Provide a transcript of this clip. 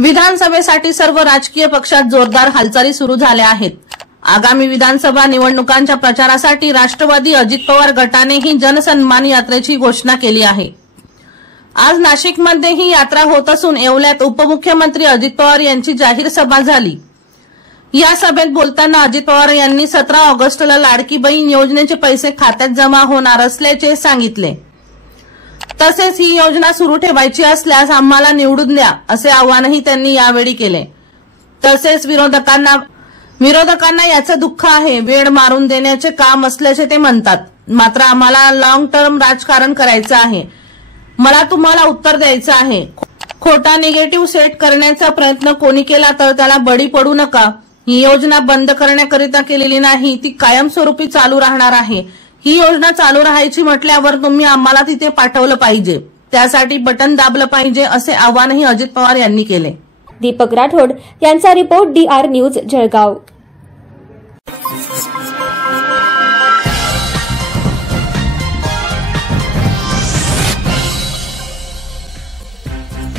विधानसभेसाठी सर्व राजकीय पक्षात जोरदार हालचाली सुरू झाल्या आहेत। आगामी विधानसभा निवडणुकांच्या प्रचारासाठी राष्ट्रवादी अजित पवार गटानेही जनसन्मान यात्रेची घोषणा केली आहे। आज नाशिकमध्ये ही यात्रा होत असून येवल्यात उपमुख्यमंत्री अजित पवार यांची जाहीर सभा झाली। या सभेत बोलताना अजित पवार यांनी 17 ऑगस्टला लाडकी बहीण योजनेचे पैसे खात्यात जमा होणार असल्याचे सांगितले। तसेच ही योजना सुरू ठेवायची असल्यास आम्हाला निवडून द्या असे आवाहनही त्यांनी यावेळी केले। तसेच विरोधकांना याचे दुःख आहे, वेळ मारून देण्याचे काम असल्याचे ते म्हणतात। मात्र आम्हाला लॉंग टर्म राजकारण करायचं आहे, मला तुम्हाला उत्तर द्यायचं आहे। खोटा निगेटिव्ह सेट करण्याचा प्रयत्न कोणी केला तर त्याला बळी पडू नका। ही योजना बंद करण्याकरिता केलेली नाही, ती कायमस्वरूपी चालू राहणार आहे। ही योजना चालू राहायची म्हटल्यावर तुम्ही आम्हाला तिथे पाठवलं पाहिजे, त्यासाठी बटन दाबलं पाहिजे असे आवाहनही अजित पवार यांनी केले। दीपक राठोड यांचा रिपोर्ट DR न्यूज जळगाव।